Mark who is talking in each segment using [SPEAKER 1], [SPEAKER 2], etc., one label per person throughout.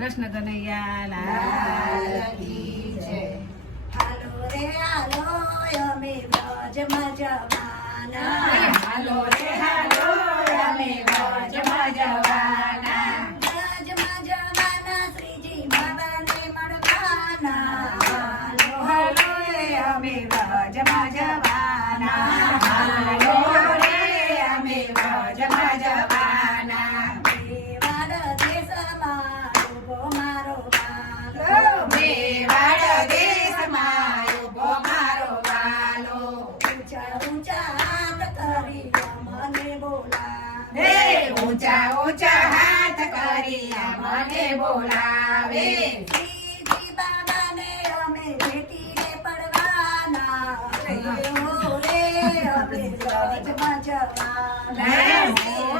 [SPEAKER 1] कृष्ण कन्हैया
[SPEAKER 2] तो लाल की जय
[SPEAKER 3] हलो रे हलो यो मे मजवाना
[SPEAKER 2] हलो रे हलो यो मे बज मजवाना
[SPEAKER 3] बज मजवाना श्री जी बाबा ने मरताना हलो हलो
[SPEAKER 2] यो मे बज मजवाना हलो रे यो मे मजवाना ઊંચા ઊંચા હાથ કરી મને બોલાવે.
[SPEAKER 3] બાબાને અમે પડવાના. રે જવાના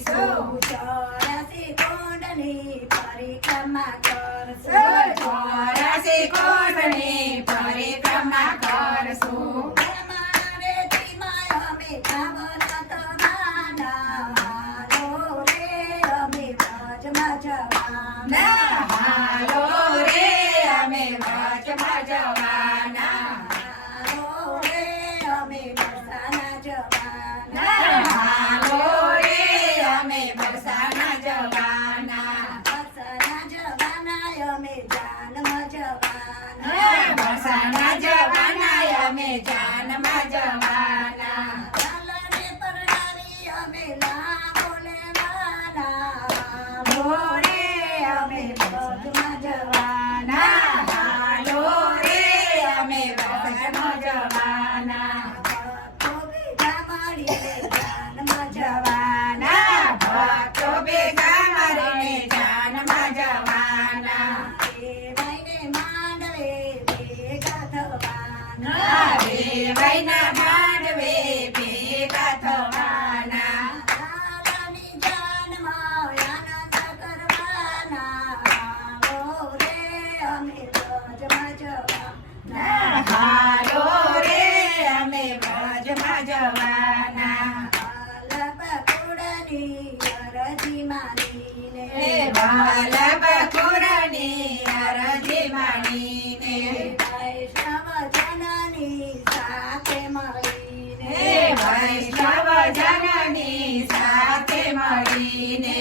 [SPEAKER 2] કરીશું
[SPEAKER 3] ચોરાસી કોંડની પરિક્રમા કરશું
[SPEAKER 2] ચોરાસી કોંડની પરિક્રમા કરશું Now!
[SPEAKER 3] અમે જાનમાં જવાના.
[SPEAKER 2] ભસાણા જવાના અમે જાનમાં ભાઈના માંડવે ભેગા થવાના. જવાના
[SPEAKER 3] બાલક કુળની અરજી
[SPEAKER 2] વૈષ્ણવ જનની સાથે મળીને